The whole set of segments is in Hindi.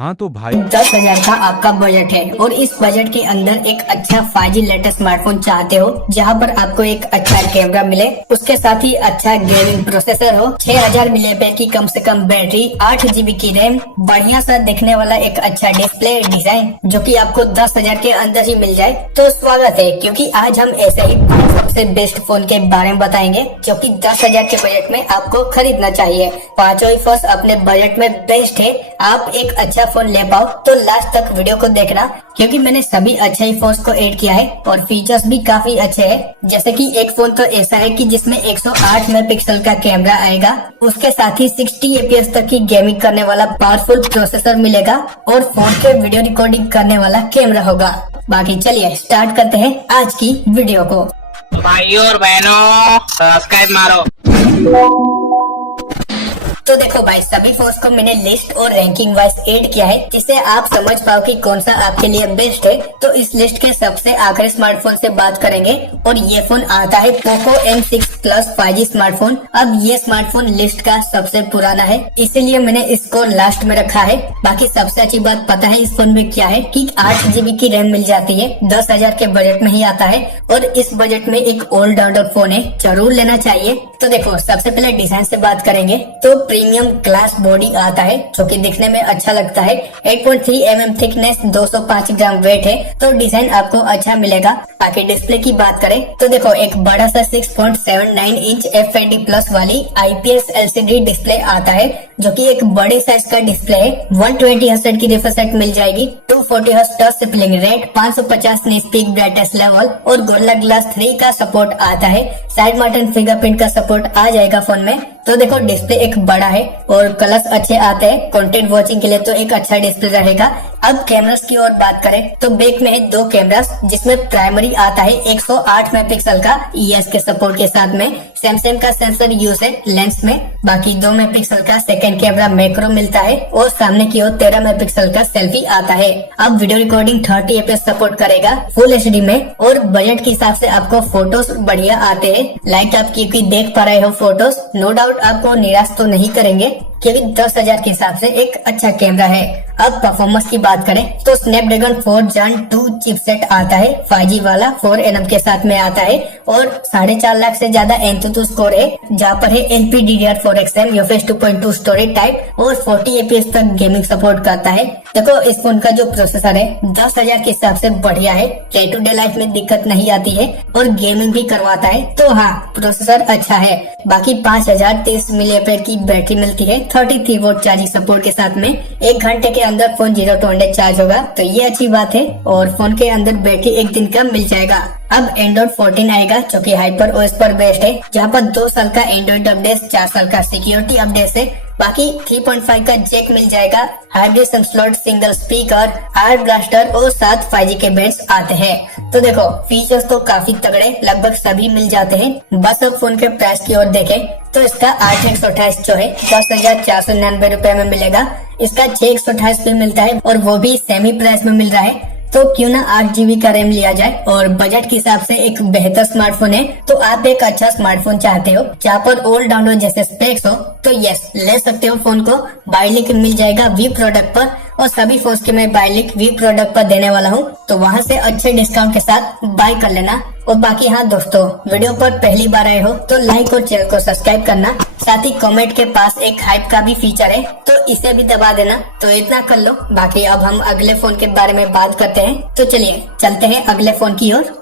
हाँ तो भाई 10,000 का आपका बजट है और इस बजट के अंदर एक अच्छा 5G लेटेस्ट स्मार्टफोन चाहते हो जहां पर आपको एक अच्छा कैमरा मिले, उसके साथ ही अच्छा गेमिंग प्रोसेसर हो, 6000 मिलीएम्पेयर की कम से कम बैटरी, 8 GB की रैम, बढ़िया सा दिखने वाला एक अच्छा डिस्प्ले डिजाइन जो कि आपको 10,000 के अंदर ही मिल जाए तो स्वागत है, क्योंकि आज हम ऐसे ही सबसे बेस्ट फोन के बारे में बताएंगे जो कि 10,000 के बजट में आपको खरीदना चाहिए। पांचों ही फोन अपने बजट में बेस्ट है, आप एक अच्छा फोन ले पाओ तो लास्ट तक वीडियो को देखना, क्योंकि मैंने सभी अच्छे ही फोन को ऐड किया है और फीचर्स भी काफी अच्छे हैं। जैसे कि एक फोन तो ऐसा है कि जिसमें 108 मेगापिक्सल का कैमरा आएगा, उसके साथ ही 60 FPS तक की गेमिंग करने वाला पावरफुल प्रोसेसर मिलेगा और 4K वीडियो रिकॉर्डिंग करने वाला कैमरा होगा। बाकी चलिए स्टार्ट करते हैं आज की वीडियो को। भाइयों और बहनों सब्सक्राइब मारो। तो देखो भाई, सभी फोन्स को मैंने लिस्ट और रैंकिंग वाइज ऐड किया है जिससे आप समझ पाओ कि कौन सा आपके लिए बेस्ट है। तो इस लिस्ट के सबसे आखिरी स्मार्टफोन से बात करेंगे और ये फोन आता है Poco M6 Plus 5G smartphone. अब ये स्मार्टफोन लिस्ट का सबसे पुराना है, इसीलिए मैंने इसको लास्ट में रखा है। बाकी सबसे अच्छी बात पता है इस फोन में क्या है कि 8 GB की रैम मिल जाती है, 10,000 के बजट में ही आता है और इस बजट में एक ऑलराउंडर फोन है, जरूर लेना चाहिए। तो देखो सबसे पहले डिजाइन से बात करेंगे तो प्रीमियम ग्लास बॉडी आता है जो कि दिखने में अच्छा लगता है। 8.3 mm थिकनेस, 205 ग्राम वेट है, तो डिजाइन आपको अच्छा मिलेगा। बाकी डिस्प्ले की बात करें तो देखो एक बड़ा सा 6.79 इंच FHD प्लस वाली IPS LCD डिस्प्ले आता है जो कि एक बड़े साइज का डिस्प्ले है। 120 हर्ट्ज की रिफ्रेश रेट मिल जाएगी, 240 hertz touch sampling rate, 550 nits peak brightness level और गोरिल्ला ग्लास 3 का सपोर्ट आता है। साइड माउंटेड फिंगरप्रिंट का सपोर्ट आ जाएगा फोन में। तो देखो डिस्प्ले एक बड़ा है और कलर्स अच्छे आते हैं, कंटेंट वॉचिंग के लिए तो एक अच्छा डिस्प्ले रहेगा। अब कैमरास की ओर बात करें तो बैक में है 2 कैमरास जिसमें प्राइमरी आता है 108 मेगापिक्सल का EOS के सपोर्ट के साथ में। सैमसंग का सेंसर यूज है लेंस में। बाकी 2 मेगापिक्सल का सेकंड कैमरा मैक्रो मिलता है और सामने की ओर 13 मेगापिक्सल का सेल्फी आता है। अब वीडियो रिकॉर्डिंग 30 FPS सपोर्ट करेगा फुल HD में और बजट के हिसाब से आपको फोटोज बढ़िया आते हैं। लाइक आप क्योंकि देख पा रहे हो फोटोज, नो डाउट आपको निराश तो नहीं करेंगे क्योंकि 10,000 के हिसाब से एक अच्छा कैमरा है। अब परफॉर्मेंस की बात करें तो स्नैपड्रैगन 4 Gen 2 चिपसेट आता है, 5G वाला 4nm के साथ में आता है और 4.5 लाख से ज्यादा एंतुतु स्कोर है, जहाँ पर है LPDDR4X UFS 2.2 स्टोरेज टाइप और 40 FPS तक गेमिंग सपोर्ट करता है। देखो इस फोन का जो प्रोसेसर है 10,000 के हिसाब से बढ़िया है, डे टू डे लाइफ में दिक्कत नहीं आती है और गेमिंग भी करवाता है, तो हाँ प्रोसेसर अच्छा है। बाकी 5030 मिलीएम्पेयर की बैटरी मिलती है, 33 वोल्ट चार्जिंग सपोर्ट के साथ में। 1 घंटे के अंदर फोन 0 to 100 चार्ज होगा, तो ये अच्छी बात है और फोन के अंदर बैटरी 1 दिन का मिल जाएगा। अब एंड्रॉइड 14 आएगा जो कि हाइपर OS पर बेस्ड है, जहाँ पर 2 साल का एंड्रॉइड अपडेट, 4 साल का सिक्योरिटी अपडेट है। बाकी 3.5 का जैक मिल जाएगा, hybrid SIM slot, single speaker, are blaster और 7 5G के बैंड्स आते हैं। तो देखो फीचर्स तो काफी तगड़े लगभग सभी मिल जाते हैं। बस अब फोन के प्राइस की ओर देखें तो इसका 8/128 जो है 10,499 रुपए में मिलेगा। इसका 6/128 भी मिलता है और वो भी सेमी प्राइस में मिल रहा है, तो क्यों ना 8 GB का रैम लिया जाए और बजट के हिसाब से एक बेहतर स्मार्टफोन है। तो आप एक अच्छा स्मार्टफोन चाहते हो जहाँ पर ऑलराउंडर जैसे स्पेक्स हो तो यस ले सकते हो फोन को। बाय लिंक मिल जाएगा वी प्रोडक्ट पर और सभी फोन के मैं बाय लिंक वी प्रोडक्ट पर देने वाला हूँ, तो वहाँ से अच्छे डिस्काउंट के साथ बाय कर लेना। और बाकी हाँ दोस्तों, वीडियो पर पहली बार आए हो तो लाइक और चैनल को सब्सक्राइब करना, साथ ही कमेंट के पास एक हाइप का भी फीचर है तो इसे भी दबा देना, तो इतना कर लो। बाकी अब हम अगले फोन के बारे में बात करते हैं, तो चलिए चलते हैं अगले फोन की ओर।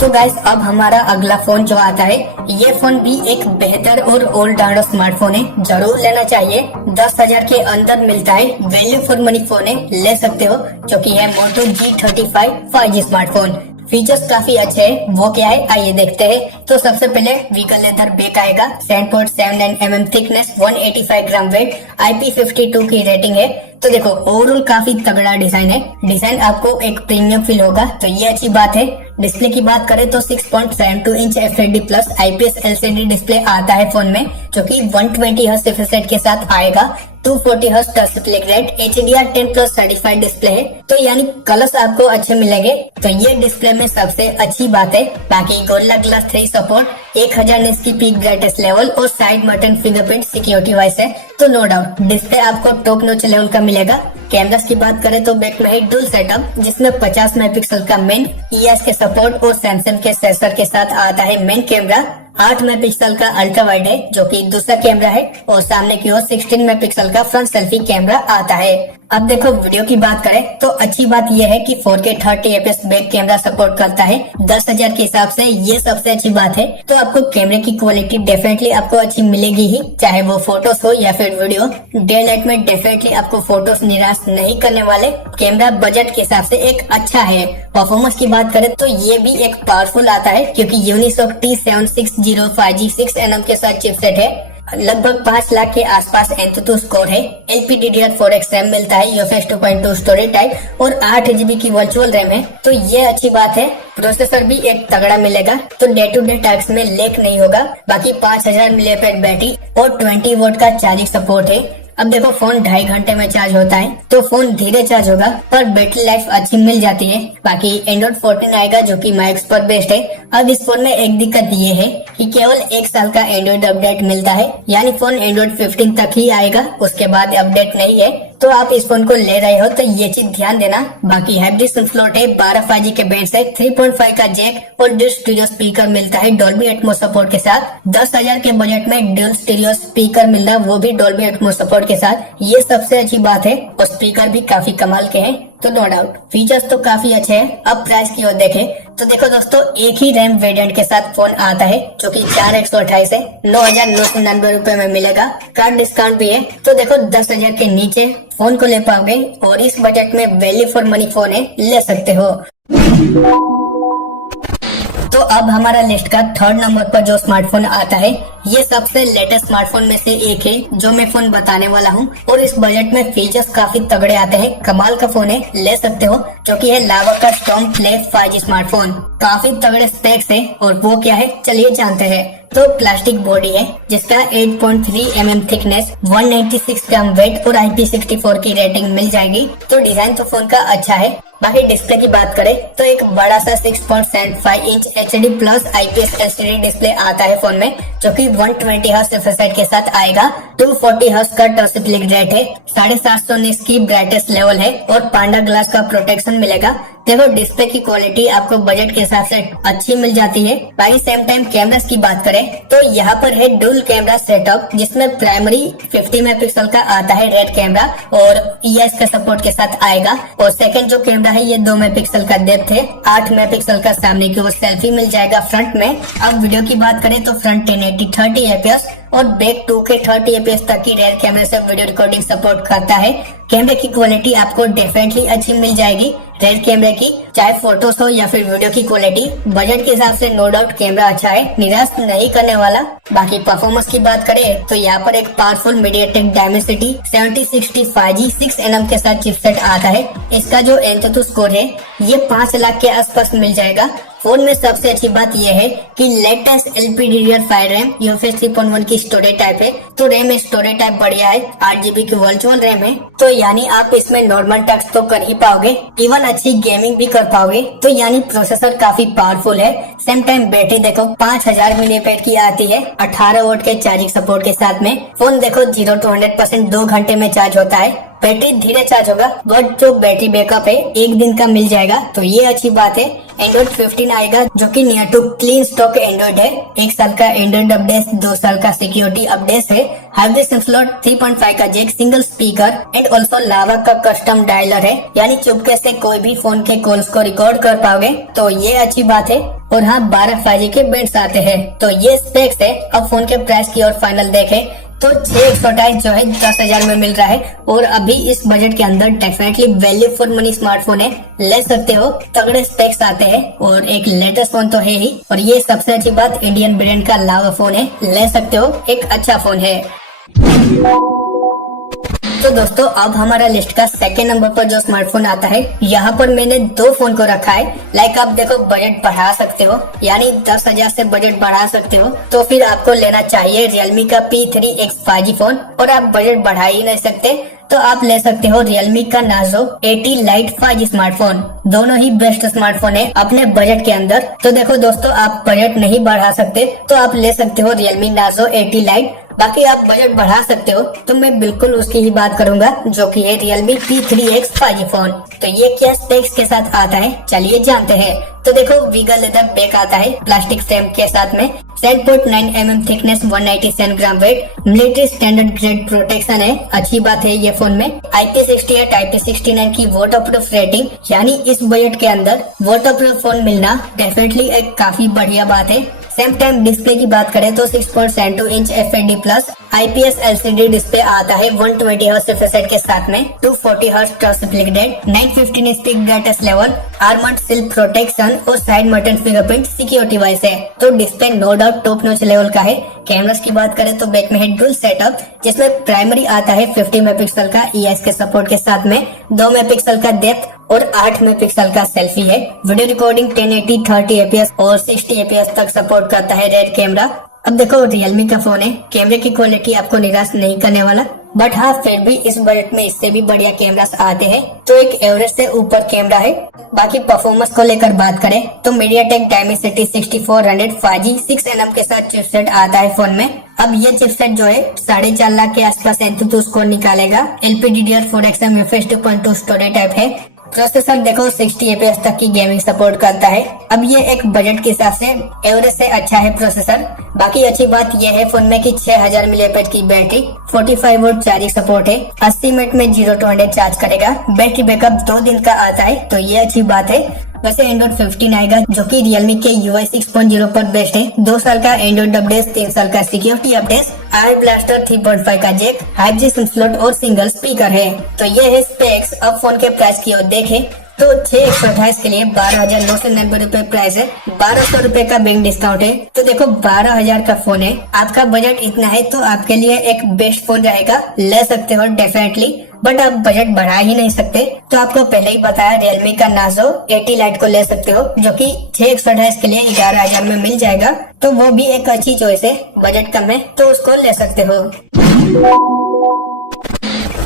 तो गाइस अब हमारा अगला फोन जो आता है, ये फोन भी एक बेहतर और ऑलराउंडर स्मार्टफोन है, जरूर लेना चाहिए। 10,000 के अंदर मिलता है, वैल्यू फॉर मनी फोन है, ले सकते हो, जो कि है Moto G35 5G smartphone. Features काफी अच्छे हैं, वो क्या है आइए देखते हैं। तो सबसे पहले व्हीकल लेदर बैक आएगा, 7.79 mm thickness, 185 gram weight, IP52 की रेटिंग है। तो देखो ओवरऑल काफी तगड़ा डिजाइन है, डिजाइन आपको एक प्रीमियम फील होगा, तो ये अच्छी बात है। डिस्प्ले की बात करें तो 6.72 inch FHD plus IPS LCD display आता है फोन में, जो कि 120 हर्ट्ज रिफ्रेश रेट के साथ आएगा। 240 hertz touch reflect rate, HDR10 plus certified display है, तो यानी कलर्स आपको अच्छे मिलेंगे। तो ये डिस्प्ले में सबसे अच्छी बात है। बाकी गोरिल्ला ग्लास 3 सपोर्ट, 1000 निट्स की पीक ब्राइटनेस लेवल और side button fingerprint security wise है, तो नो डाउट डिस्प्ले आपको टॉप नॉच लेवल का मिलेगा। कैमरास की बात करें तो बैक में है डुअल सेटअप, जिसमें 50 मेगापिक्सल का मेन EOS के सपोर्ट और सैमसंग के सेंसर के साथ आता है मेन कैमरा। 8 मेगापिक्सल का अल्ट्रा वाइड है जो कि दूसरा कैमरा है, और सामने की ओर 16 मेगापिक्सल का फ्रंट सेल्फी कैमरा आता है। अब देखो वीडियो की बात करें तो अच्छी बात यह है कि 4K 30 fps back camera support करता है 10,000 के हिसाब से, ये सबसे अच्छी बात है। तो आपको कैमरे की क्वालिटी डेफिनेटली आपको अच्छी मिलेगी ही, चाहे वो फोटोज हो या फिर वीडियो। डे लाइट में डेफिनेटली आपको फोटोज निराश नहीं करने वाले कैमरा बजट के हिसाब से एक अच्छा है। परफॉर्मेंस की बात करें तो ये भी एक पावरफुल आता है, क्योंकि यूनिसॉक T760 5G 6nm के साथ चिपसेट है। लगभग 5 लाख के आसपास Antutu स्कोर है। LPDDR4X रैम मिलता है, UFS 2.2 स्टोरेज टाइप और 8 GB की वर्चुअल रैम है, तो ये अच्छी बात है। प्रोसेसर भी एक तगड़ा मिलेगा, तो डे टू डे टास्क में लेक नहीं होगा। बाकी 5000 mAh बैटरी और 20 वोल्ट का चार्जिंग सपोर्ट है। अब देखो फोन 2.5 घंटे में चार्ज होता है, तो फोन धीरे चार्ज होगा पर बैटरी लाइफ अच्छी मिल जाती है। बाकी Android 14 आएगा जो कि मैक्स पर बेस्ड है। अब इस फोन में एक दिक्कत ये है कि केवल 1 साल का एंड्रॉइड अपडेट मिलता है, यानी फोन Android 15 तक ही आएगा, उसके बाद अपडेट नहीं है। तो आप इस फोन को ले रहे हो तो ये चीज ध्यान देना। बाकी हाइब्रिड सिम स्लॉट है, 12 5G के बैंड से, 3.5 का जैक और डुअल स्टीरियो स्पीकर मिलता है डॉल्बी एटमॉस सपोर्ट के साथ। 10,000 के बजट में डुअल स्टीरियो स्पीकर मिल रहा है, वो भी डॉल्बी एटमॉस सपोर्ट के साथ, ये सबसे अच्छी बात है। और स्पीकर भी काफी कमाल के हैं, तो नो डाउट फीचर्स तो काफी अच्छे हैं। अब प्राइस की ओर देखें तो देखो दोस्तों, एक ही रैम वेरिएंट के साथ फोन आता है जो कि 4/128 है, 9,999 रुपए में मिलेगा। कार्ड डिस्काउंट भी है, तो देखो 10,000 के नीचे फोन को ले पाओगे और इस बजट में वैल्यू फॉर मनी फोन है, ले सकते हो। तो अब हमारा लिस्ट का 3rd नंबर पर जो स्मार्टफोन आता है, ये सबसे लेटेस्ट स्मार्टफोन में से एक है जो मैं फोन बताने वाला हूँ, और इस बजट में फीचर्स काफी तगड़े आते हैं। कमाल का फोन है, ले सकते हो, जो कि है लावा का स्टॉर्म फ्लैश 5G स्मार्टफोन। काफी तगड़े स्पेक्स है, और वो क्या है चलिए जानते हैं। तो प्लास्टिक बॉडी है जिसका 8.3 mm थिकनेस, 196 ग्राम वेट और IP64 की रेटिंग मिल जाएगी। तो डिजाइन तो फोन का अच्छा है। बाकी डिस्प्ले की बात करें तो एक बड़ा सा 6.75 inch HD plus IPS LCD display आता है फोन में, जो कि 120 हर्ट्ज रिफ्रेश रेट के साथ आएगा। 240 हर्ट्ज का टच रिफ्लेक्ट रेट है, 750 निट्स की ब्राइटनेस लेवल है और पांडा ग्लास का प्रोटेक्शन मिलेगा। देखो डिस्प्ले की क्वालिटी आपको बजट के हिसाब से अच्छी मिल जाती है। बाकी सेम टाइम कैमरास की बात करें तो यहाँ पर है डुअल कैमरा सेटअप, जिसमें प्राइमरी 50 मेगापिक्सल का आता है रेड कैमरा और EOS के सपोर्ट के साथ आएगा, और सेकंड जो कैमरा है ये 2 मेगापिक्सल का डेप्थ है, 8 मेगापिक्सल का सामने की ओर सेल्फी मिल जाएगा फ्रंट में। अब वीडियो की बात करें तो फ्रंट 1080 30 fps और बैक 2K 30 fps तक की रेयर कैमरे से वीडियो रिकॉर्डिंग सपोर्ट करता है। कैमरे की क्वालिटी आपको डेफिनेटली अच्छी मिल जाएगी रेयर कैमरे की, चाहे फोटोज हो या फिर वीडियो की क्वालिटी। बजट के हिसाब से नो डाउट कैमरा अच्छा है, निराश नहीं करने वाला। बाकी परफॉर्मेंस की बात करें तो यहाँ पर एक powerful MediaTek Dimensity 7060 5G 6nm के साथ चिपसेट आता है। इसका जो Antutu स्कोर है ये 5 लाख के आसपास मिल जाएगा। फोन में सबसे अच्छी बात यह है कि लेटेस्ट LPDDR5 रैम, UFS 3.1 की स्टोरेज टाइप है, तो रैम स्टोरेज टाइप बढ़िया है, 8 GB की वर्चुअल रैम है, तो यानी आप इसमें नॉर्मल टास्क तो कर ही पाओगे, इवन अच्छी गेमिंग भी कर पाओगे। तो यानी प्रोसेसर काफी पावरफुल है। सेम टाइम बैटरी देखो 5000 mAh की आती है, 18 वोल्ट के चार्जिंग सपोर्ट के साथ में। फोन देखो 0 to 100% 2 घंटे में चार्ज होता है। बैटरी धीरे चार्ज होगा, बट जो बैटरी बैकअप है 1 दिन का मिल जाएगा, तो ये अच्छी बात है। एंड्रॉइड 15 आएगा जो कि near to clean stock Android है। 1 साल का एंड्रॉइड अपडेट, 2 साल का सिक्योरिटी अपडेट है। हाइब्रिड सिम स्लॉट, 3.5 का jack, single speaker and also Lava का कस्टम डायलर है, यानी चुपके से कोई भी फोन के कॉल्स को रिकॉर्ड कर पाओगे, तो ये अच्छी बात है। और हाँ 12 5G के बैंड्स आते हैं, तो ये स्पेक्स है। अब फोन के प्राइस की और फाइनल देखें तो 6/128 जो है 10,000 में मिल रहा है, और अभी इस बजट के अंदर definitely value for money smartphone है, ले सकते हो। तगड़े स्पेक्स आते हैं और एक लेटेस्ट फोन तो है ही, और ये सबसे अच्छी बात इंडियन ब्रांड का लावा फोन है, ले सकते हो, एक अच्छा फोन है। तो दोस्तों अब हमारा लिस्ट का सेकंड नंबर पर जो स्मार्टफोन आता है, यहाँ पर मैंने दो फोन को रखा है। लाइक आप देखो बजट बढ़ा सकते हो, यानी 10,000 से बजट बढ़ा सकते हो, तो फिर आपको लेना चाहिए Realme का P3X 5G फोन। और आप बजट बढ़ा ही नहीं सकते तो आप ले सकते हो Realme का Narzo 80 Lite 5G स्मार्टफोन। दोनों ही बेस्ट स्मार्टफोन है अपने बजट के अंदर। तो देखो दोस्तों, आप बजट नहीं बढ़ा सकते तो आप ले सकते हो Realme Narzo 80 Lite। बाकी आप बजट बढ़ा सकते हो तो मैं बिल्कुल उसकी ही बात करूंगा, जो कि है Realme P3X 5G फोन। तो ये क्या स्पेक्स के साथ आता है, चलिए जानते हैं। तो देखो वीगल लेदर बैक आता है प्लास्टिक फ्रेम के साथ में, 7.9 mm thickness, 197 gram weight, military standard grade protection है। अच्छी बात है ये फोन में। IP68 IP69 की वाटरप्रूफ रेटिंग, यानी इस बजट के अंदर वाटरप्रूफ फोन मिलना डेफिनेटली एक काफी बढ़िया बात है। सेम टाइम डिस्प्ले की बात करें तो 6.72 inch FHD plus IPS LCD display आता है 120 हर्ट्ज रिफ्रेश रेट के साथ में, 240 hertz touch rate, 915 peak brightness level, armoured seal protection और side mounted fingerprint security wise है। तो display no doubt top notch level का है। कैमरास की बात करें तो बैक में है डुअल सेटअप, जिसमें प्राइमरी आता है 50 मेगापिक्सल का EIS के सपोर्ट के साथ में, 2 मेगापिक्सल का डेप्थ और 8 मेगापिक्सल का सेल्फी है। वीडियो रिकॉर्डिंग 1080 30 fps और 60 fps तक सपोर्ट करता है रेड कैमरा। अब देखो Realme का फोन है, कैमरे की क्वालिटी आपको निराश नहीं करने वाला, बट हाँ फिर भी इस बजट में इससे भी बढ़िया कैमरास आते हैं, तो एक एवरेज से ऊपर कैमरा है। बाकी परफॉर्मेंस को लेकर बात करें तो MediaTek Dimensity 6400 5G 6nm के साथ चिपसेट आता है फोन में। अब ये चिपसेट जो है 4.5 लाख के आसपास एंथुसियास्ट स्कोर निकालेगा। LPDDR4X UFS 2.2 स्टोरेज टाइप है। प्रोसेसर देखो 60 fps तक की गेमिंग सपोर्ट करता है। अब ये एक बजट के हिसाब से एवरेज से अच्छा है प्रोसेसर। बाकी अच्छी बात यह है फोन में कि 6000 mAh की बैटरी, 45 वोल्ट चार्जिंग सपोर्ट है, 80 मिनट में 0 to 100 चार्ज करेगा। बैटरी बैकअप 2 दिन का आता है, तो ये अच्छी बात है। वैसे Android 15 आएगा, जो कि Realme के UI 6.0 पर बेस्ट है। 2 साल का Android अपडेट, 3 साल का सिक्योरिटी अपडेट, आई ब्लास्टर 3.5 का जैक, 5G सिम स्लॉट और सिंगल स्पीकर है। तो ये है स्पेक्स। अब फोन के प्राइस की ओर देखें तो 6/128 के लिए 12,990 रूपए प्राइस है। 1200 रूपए का बैंक डिस्काउंट है। तो देखो 12,000 का फोन है, आपका बजट इतना है तो आपके लिए एक बेस्ट फोन रहेगा, ले सकते हो डेफिनेटली। बट आप बजट बढ़ा ही नहीं सकते तो आपको पहले ही बताया Realme का Narzo 80 Lite को ले सकते हो, जो कि 6/128 के लिए 11,000 में मिल जाएगा। तो वो भी एक अच्छी चॉइस है, बजट कम है तो उसको ले सकते हो।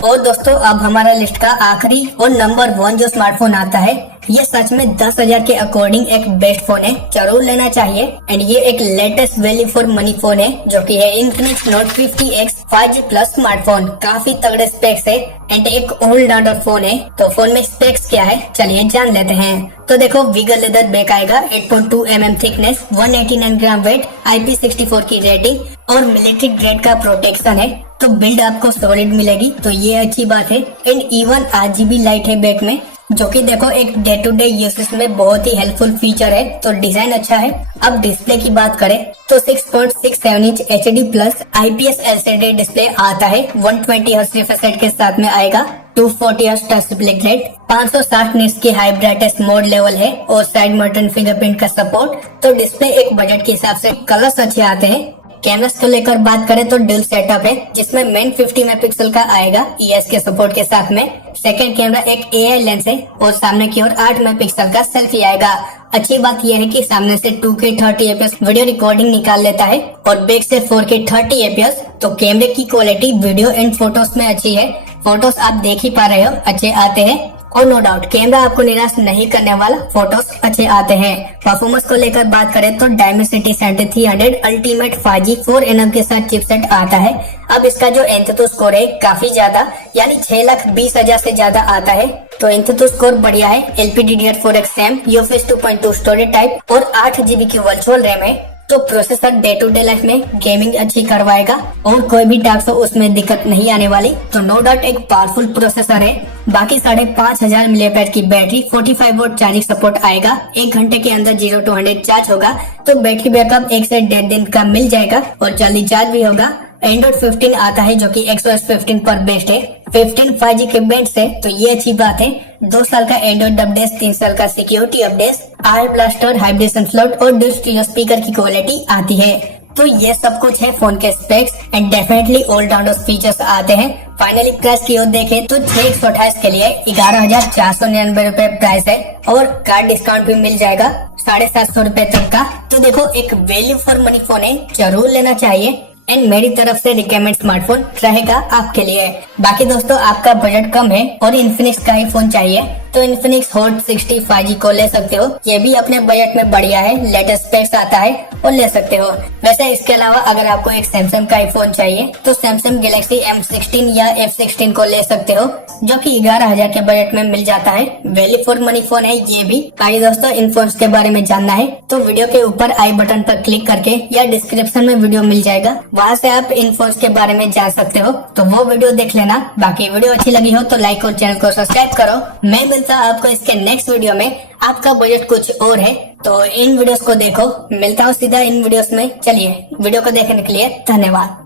और दोस्तों अब हमारा लिस्ट का आखिरी और नंबर 1 जो स्मार्टफोन आता है, ये सच में 10,000 के अकॉर्डिंग एक बेस्ट फोन है, जरूर लेना चाहिए। एंड ये एक latest value for money phone है, जो कि है Infinix Note 50X 5G plus smartphone. काफी तगड़े स्पेक्स है एंड एक ऑल राउंडर फोन है। तो फोन में स्पेक्स क्या है चलिए जान लेते हैं। तो देखो वीगल लेदर बैक आएगा, 8.2 mm thickness, 189 gram weight, IP64 की रेटिंग और मिलिट्री ग्रेड का प्रोटेक्शन है। तो बिल्ड आपको सॉलिड मिलेगी, तो ये अच्छी बात है। एंड इवन RGB लाइट है बैक में, जो कि देखो एक डे टू डे यूसेज में बहुत ही हेल्पफुल फीचर है। तो डिजाइन अच्छा है। अब डिस्प्ले की बात करें तो 6.67 inch HD plus IPS LCD display आता है, 120 हर्ट्ज रिफ्रेश रेट के साथ में आएगा, 240 हर्ट्ज टच रेट, 560 निट्स की हाई ब्राइटनेस मोड लेवल है और साइड माउंटेड फिंगरप्रिंट का सपोर्ट। तो डिस्प्ले एक बजट के हिसाब से, कलर्स अच्छे आते हैं। कैमरास को लेकर बात करें तो डुअल सेटअप है, जिसमें मेन 50 मेगापिक्सल का आएगा EIS के सपोर्ट के साथ में। सेकंड कैमरा एक AI लेंस है और सामने की ओर 8 मेगापिक्सल का सेल्फी आएगा। अच्छी बात यह है कि सामने से 2K 30 fps वीडियो रिकॉर्डिंग निकाल लेता है और बैक से 4K 30 fps। तो कैमरे की क्वालिटी वीडियो एंड फोटोज में अच्छी है। फोटोज आप देख ही पा रहे हो, अच्छे आते हैं। और नो डाउट कैमरा आपको निराश नहीं करने वाला, फोटोज अच्छे आते हैं। परफॉर्मेंस को लेकर बात करें तो Dimensity 7300 अल्टीमेट 5G 4nm के साथ चिपसेट आता है। अब इसका जो एंथुसियास्ट स्कोर है काफी ज्यादा, यानी 6,20,000 से ज्यादा आता है। तो एंथुसियास्ट स्कोर बढ़िया है। LPDDR4X RAM, UFS 2.2 storage type और 8GB की वर्चुअल रैम है। तो processor day to day life में गेमिंग अच्छी करवाएगा और कोई भी टास्क हो उसमें दिक्कत नहीं आने वाली। तो नो डाउट एक पावरफुल प्रोसेसर है। बाकी 5,500 mAh की बैटरी, 45 वोल्ट चार्जिंग सपोर्ट आएगा, 1 घंटे के अंदर 0 to 100 चार्ज होगा। तो बैटरी बैकअप 1 से 1.5 दिन का मिल जाएगा और जल्दी चार्ज भी होगा। Android 15 आता है, जो कि XOS 15 पर बेस्ट है। 15 5G के बैंड से, तो ये अच्छी बात है। 2 साल का Android अपडेट, 3 साल का सिक्योरिटी अपडेट, आई ब्लास्टर, हाइब्रिड स्लॉट और डुअल स्टीरियो स्पीकर की क्वालिटी आती है। तो ये सब कुछ है फोन के specs and definitely all round features आते हैं। फाइनली प्राइस की ओर देखें तो 628 के लिए 11,499 रुपए प्राइस है और कार्ड डिस्काउंट भी मिल जाएगा 750 रुपए तक का। तो देखो एक वैल्यू फॉर मनी फोन है, जरूर लेना चाहिए एंड मेरी तरफ से रिकमेंड स्मार्टफोन रहेगा आपके लिए। बाकी दोस्तों आपका बजट कम है और इन्फिनिक्स का ही फोन चाहिए तो इन्फिनिक्स हॉट 60 5G को ले सकते हो। ये भी अपने बजट में बढ़िया है, लेटेस्ट स्पेक्स आता है और ले सकते हो। वैसे इसके अलावा अगर आपको एक सैमसंग का ही फोन चाहिए तो सैमसंग गैलेक्सी M16 या F16 को ले सकते हो जो कि 11,000 के बजट में मिल जाता है। वैल्यू फॉर मनी फोन है ये भी। बाकी दोस्तों इन फोन के बारे में जानना है तो वीडियो के ऊपर आई बटन पर क्लिक करके या डिस्क्रिप्शन में वीडियो मिल जाएगा, वहाँ से आप इन फोन के बारे में जान सकते हो, तो वो वीडियो देख लेना। बाकी वीडियो अच्छी लगी हो तो लाइक और चैनल को सब्सक्राइब करो। मैं मिलता आपको इसके नेक्स्ट वीडियो में। आपका बजट कुछ और है तो इन वीडियोस को देखो। मिलता हूँ सीधा इन वीडियोस में। चलिए वीडियो को देखने के लिए धन्यवाद।